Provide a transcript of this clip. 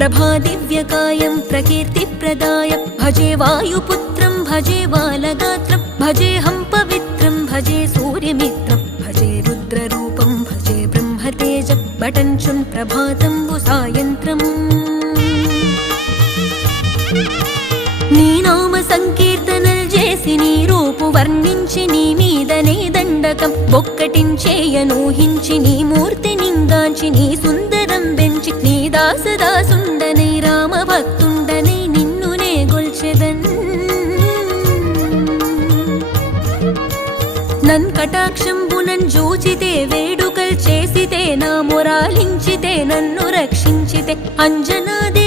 ప్రభాదివ్యకాయం ప్రకీర్తిప్రదాయ భజే వాయుపుత్రం భజే బాలగాత్రం భజేహం పవిత్రం భజే సూర్యమిత్రం భజే రుద్రరూపం భజే బ్రహ్మతేజం బటంచున్ ప్రభాతంబు సాయంత్రం నీ నామ సంకీర్తనల్ చేసి నీ రూపు వర్ణించి నీ మీదనే దండకం బొక్కటించేయనూహించి నీ మూర్తి నింగాంచి నీ సుందరం బెంచి నీ దాసదాసుండనై రామభక్తుండనై నిన్నునే గొల్చెదన్ నన్ కటాక్షంబునన్ జూచితే వేడుకల్ చేసితే నా మొరాలించితే నన్ను రక్షించితే అంజనాది